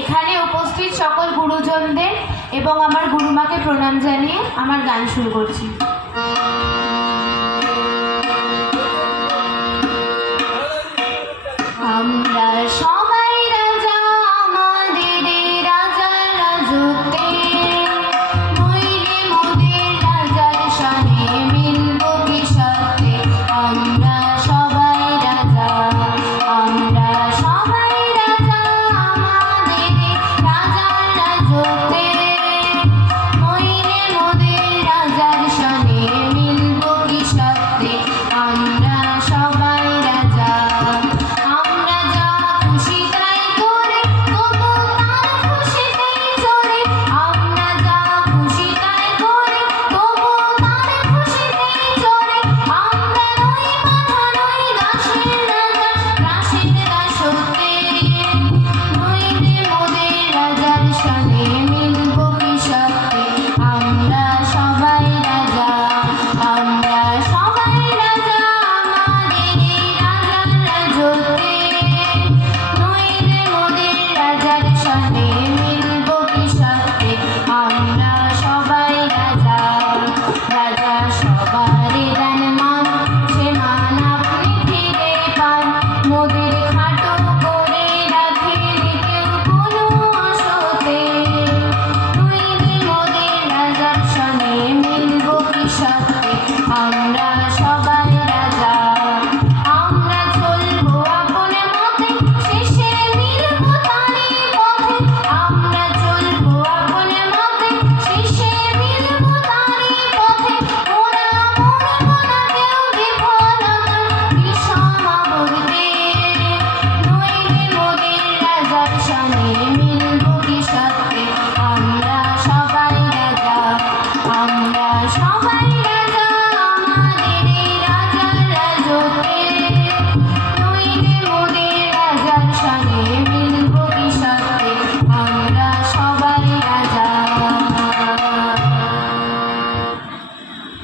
এখানে উপস্থিত সকল গুরুজনদের এবং আমার গুরুমাকে প্রণাম জানিয়ে আমার গান শুরু করছি। আমরা সবাই রাজা, আমাদের রাজার রাজত্বে, নইলে মোদের রাজার সনে মিলব কি সত্যে। আমরা সবাই রাজা, আমরা সবাই রাজা, আমাদের রাজার রাজত্বে, নইলে মোদের রাজার সনে মিলব কি সত্যে। আমরা সবাই রাজা, আমরা যা খুশি তাই করে তবু তার খুশিতেই চলে। আমরা যা খুশি তাই করে তবু তার খুশিতেই চলে। আমরা নই বাধা, নই দাসের রাজা, দাসের দাসত্বে, নইলে মোদের রাজার সনে মিলব কি সত্যে। আমরা সবাই রাজা, আমরা সবাই রাজা, আমাদের রাজার রাজত্বে, নইলে মোদের রাজার সনে মিলব কি সত্যে। আমরা সবাই রাজা, রাজা সবার দেন মান, সে মান আপনি ফিরে পান। মোদের খাটো করে রাখেন কেউ কোনো অসতে, নইলে মোদের রাজার সনে মিলব কি সত্যে। আমরা সবাই রাজা, আমরা চলবো আপন মতে, শেষে মিলব তারই পথে। আমরা চলবো আপন মতে, শেষে মিলব তারই পথে। ওরা মরব না কেউ বিফলতার বিষম আবর্তে, নইলে মোদের রাজার সনে